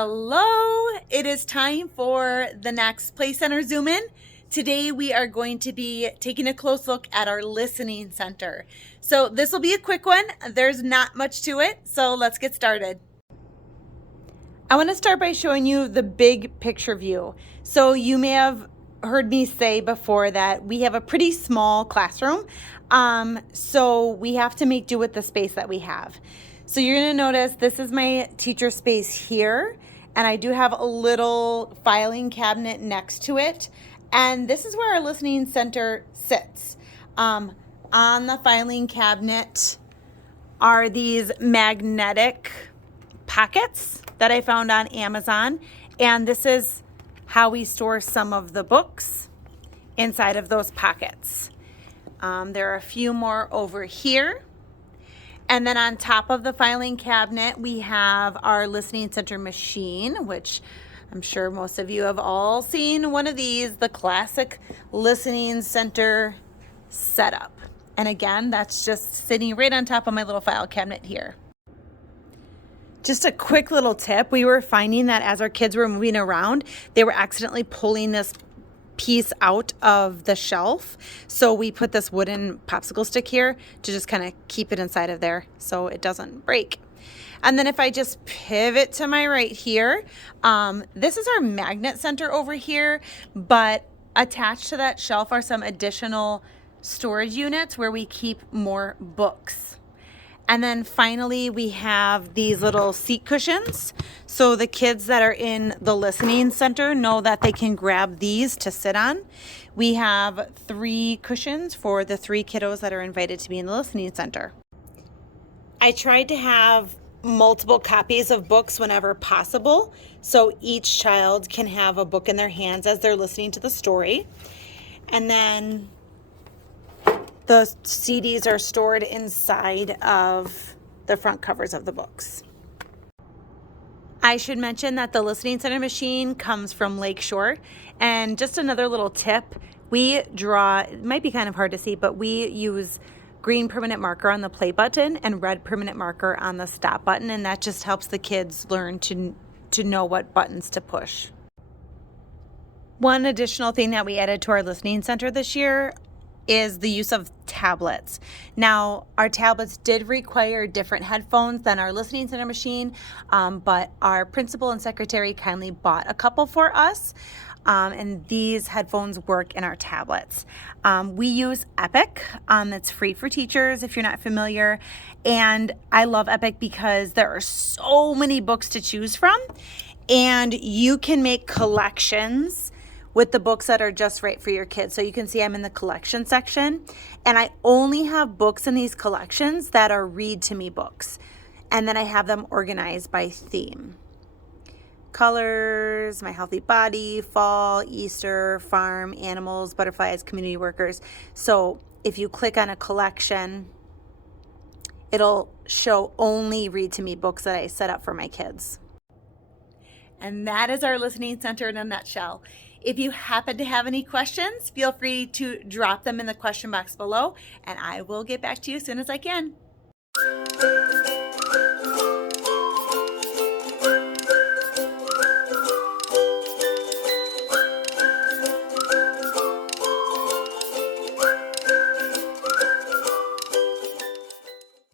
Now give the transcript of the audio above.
Hello, it is time for the next Play Center Zoom In. Today we are going to be taking a close look at our listening center. So this will be a quick one. There's not much to it, so let's get started. I want to start by showing you the big picture view. So you may have heard me say before that we have a pretty small classroom, so we have to make do with the space that we have. So you're going to notice this is my teacher space here, and I do have a little filing cabinet next to it, and this is where our listening center sits. On the filing cabinet are these magnetic pockets that I found on Amazon, and this is how we store some of the books inside of those pockets. There are a few more over here. And then on top of the filing cabinet, we have our listening center machine, which I'm sure most of you have all seen one of these, the classic listening center setup. And again, that's just sitting right on top of my little file cabinet here. Just a quick little tip, we were finding that as our kids were moving around, they were accidentally pulling this piece out of the shelf. So we put this wooden popsicle stick here to just kind of keep it inside of there so it doesn't break. And then if I just pivot to my right here, this is our magnet center over here, but attached to that shelf are some additional storage units where we keep more books. And then finally, we have these little seat cushions. So the kids that are in the listening center know that they can grab these to sit on. We have 3 cushions for the 3 kiddos that are invited to be in the listening center. I tried to have multiple copies of books whenever possible, so each child can have a book in their hands as they're listening to the story. And then the CDs are stored inside of the front covers of the books. I should mention that the listening center machine comes from Lakeshore. And just another little tip, we draw, it might be kind of hard to see, but we use green permanent marker on the play button and red permanent marker on the stop button. And that just helps the kids learn to know what buttons to push. One additional thing that we added to our listening center this year is the use of tablets. Now, our tablets did require different headphones than our listening center machine, but our principal and secretary kindly bought a couple for us, and these headphones work in our tablets. We use Epic. It's free for teachers if you're not familiar, and I love Epic because there are so many books to choose from, and you can make collections with the books that are just right for your kids. So you can see I'm in the collection section, and I only have books in these collections that are read to me books. And then I have them organized by theme. Colors, My Healthy Body, Fall, Easter, Farm, Animals, Butterflies, Community Workers. So if you click on a collection, it'll show only read to me books that I set up for my kids. And that is our listening center in a nutshell. If you happen to have any questions, feel free to drop them in the question box below, and I will get back to you as soon as I can.